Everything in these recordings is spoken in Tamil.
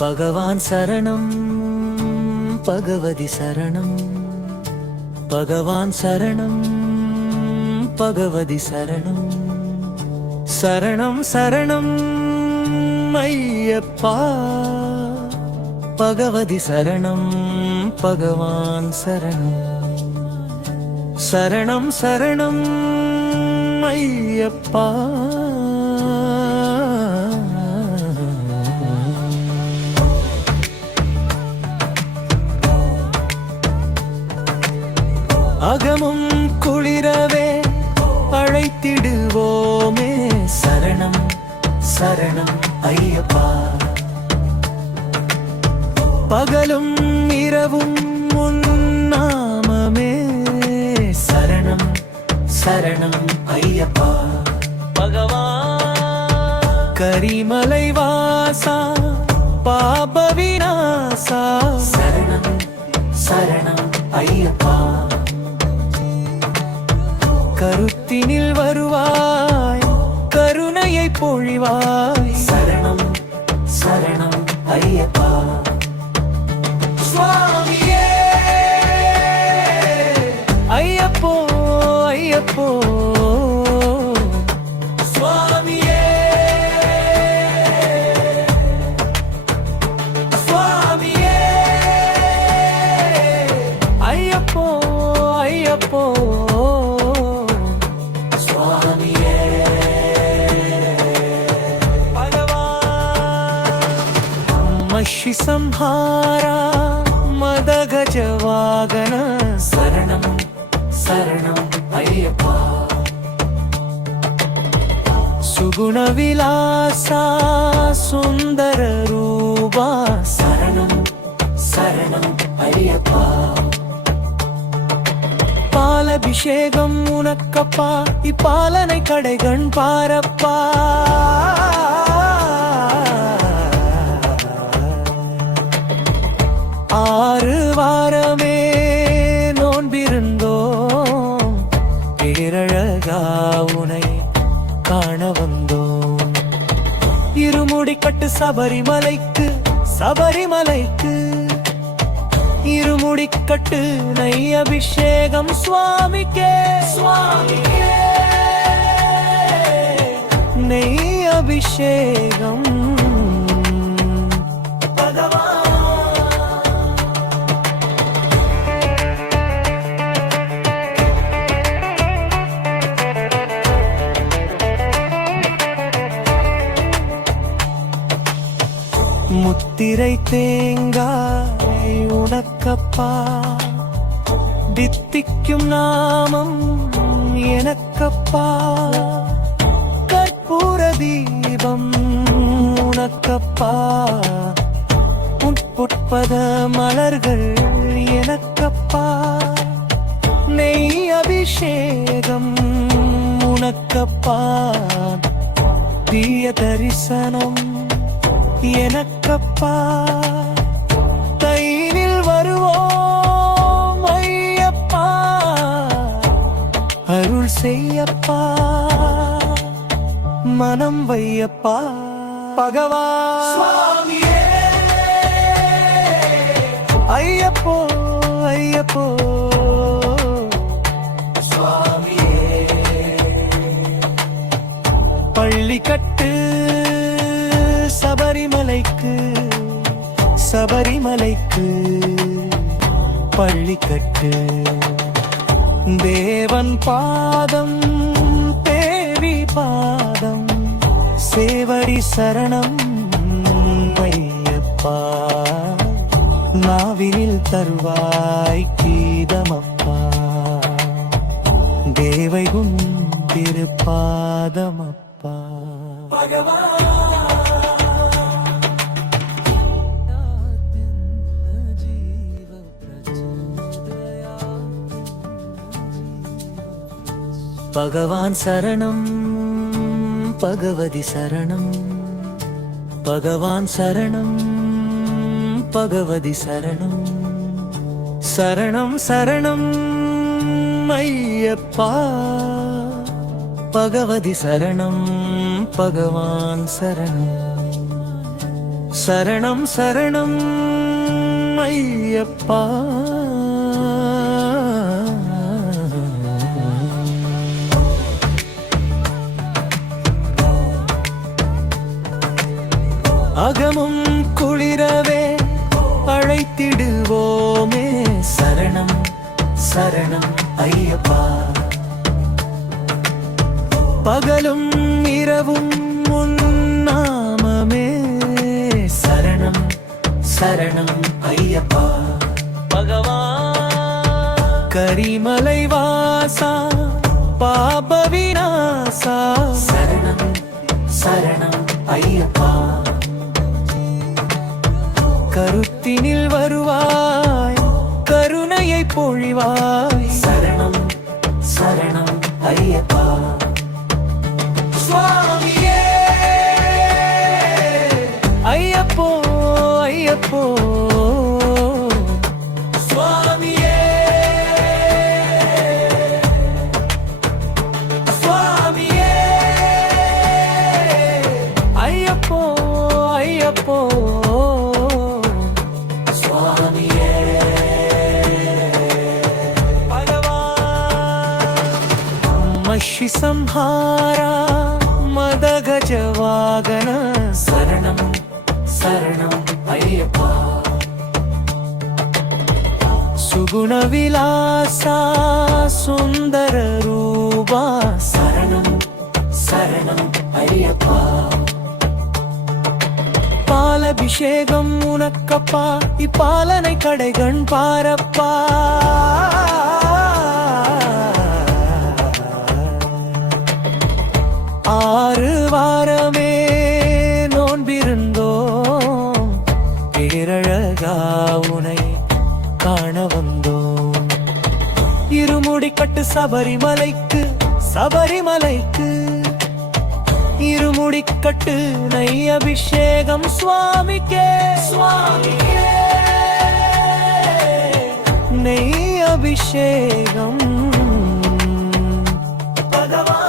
பகவான் சரணம் பகவதி சரணம் பகவான் சரணம் பகவதி சரணம் சரணம் சரணம் ஐயப்பா பகவதி சரணம் பகவான் சரணம் சரணம் சரணம் ஐயப்பா அகமும் குளிரவே அழைத்திடுவோமே சரணம் சரணம் ஐயப்பா பகலும் இரவும் முன்னாமமே சரணம் சரணம் ஐயப்பா பகவான் கரிமலை வாசா பாப விநாசா சரணம் சரணம் ஐயப்பா கருத்தினில் வருவாய் கருணையை பொழிவாய் சரணம் சரணம் ஐயப்பா சுவாமியே ஐயப்போ ஐயப்போ சுவாமியே சுவாமியே ஐயப்போ ஐயப்போ மஷி சம்ஹாரா மதகஜவாகன சரணம் சரணம் ஐயப்பா சுகுண விலாசா சுந்தர ரூபா சரணம் சரணம் ஐயப்பா பாலபிஷேகம் உனக்கப்பா இப்பாலனை கடைகண் பாரப்பா ஆறு வாரமே நோன்பிருந்தோம் பேரழகா உனை காண வந்தோம் இருமுடி கட்டு சபரிமலைக்கு சபரிமலைக்கு இருமுடி கட்டு நெய் அபிஷேகம் சுவாமிக்கே சுவாமிக்கே நெய் அபிஷேகம் முத்திரை தேங்காய் உனக்கப்பா தித்திக்கும் நாமம் எனக்கப்பா கற்பூர தீபம் உனக்கப்பா உட்புட்பத மலர்கள் எனக்கப்பா நெய் அபிஷேகம் உனக்கப்பா தீய தரிசனம் எனக்கப்பா தைனில் வருவோம் ஐயப்பா அருள் செய்யப்பா மனம் வையப்பா பகவான் சுவாமியே ஐயப்போ ஐயப்போ சுவாமியே பள்ளி கட்டு சபரிமலைக்கு சபரிமலைக்கு பள்ளி கட்டு தேவன் பாதம் தேவி பாதம் சேவடி சரணம் ஐயப்பா நாவினில் தருவாய் கீதமப்பா தேவைகுன் திருப்பாதமப்பா பகவான் பகவான் சரணம் பகவதி சரணம் பகவான் சரணம் பகவதி சரணம் சரணம் சரணம் ஐயப்பா பகவதி சரணம் பகவான் சரணம் சரணம் சரணம் ஐயப்பா. அகமும் குளிரவே அழைத்திடுவோமே, சரணம் சரணம் ஐயப்பா. பகலும் இரவும் உன் நாமமே, சரணம் சரணம் ஐயப்பா. பகவான் கரிமலை வாசா பாப விநாசா, சரணம் சரணம் ஐயப்பா. கருத்தினில் வருவாய் கருணையை பொழிவாய், சரணம் சரணம் ஐயப்பா. சுவாமியே ஐயப்போ ஐயப்போ, சுவாமியே சுவாமியே ஐயப்போ ஐயப்போ, சுவாமியே. மஷி சம்ஹாரா மதகஜ வாகன, சரணம் சரணம் ஐயப்பா. சுகுண விலாசா சுந்தர ரூபா, சரணம் சரணம் ஐயப்பா. பாலபிஷேகம் உனக்கப்பா, இப்பாலனை கடைகண் பாரப்பா. ஆறு வாரமே நோன்பிருந்தோம், பேரழகா உனை காண வந்தோம். இருமுடி கட்டு சபரிமலைக்கு சபரிமலைக்கு, இருமுடி கட்டு நெய் அபிஷேகம் சுவாமிக்கே சுவாமிக்கே, நெய் அபிஷேகம் பகவான்.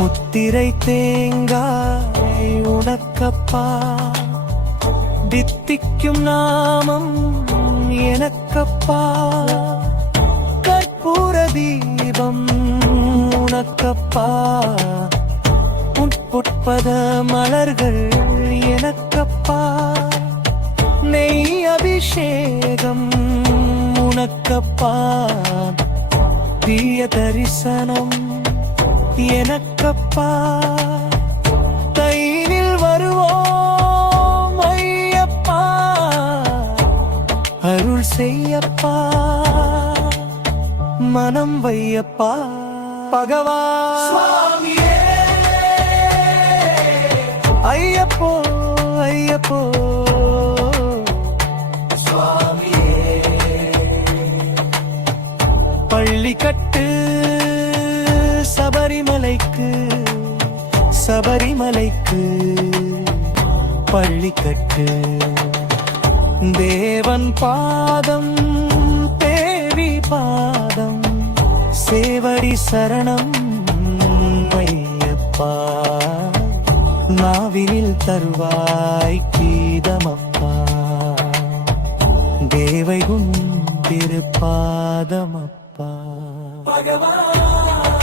முத்திரை தேங்காய் உனக்கப்பா, தித்திக்கும் நாமம் எனக்கப்பா. கற்பூர தீபம் உனக்கப்பா, உட்புட்பத மலர்கள் எனக்கப்பா. நெய் அபிஷேகம் உனக்கப்பா, தீய தரிசனம் எனக்கப்பா. கையில் வருவோம் ஐயப்பா, அருள் செய்யப்பா, மனம் வையப்பா. பகவான் சுவாமியே ஐயப்போ ஐயப்போ, சுவாமியே. பள்ளி கட்டு சபரிமலைக்கு சபரிமலைக்கு, பள்ளி கட்டு. தேவன் பாதம் தேவி பாதம், சேவடி சரணம் ஐயப்பா. நாவினில் தருவாய் கீதமப்பா, தேவை உன் திருப்பாதமப்பா. பகவான்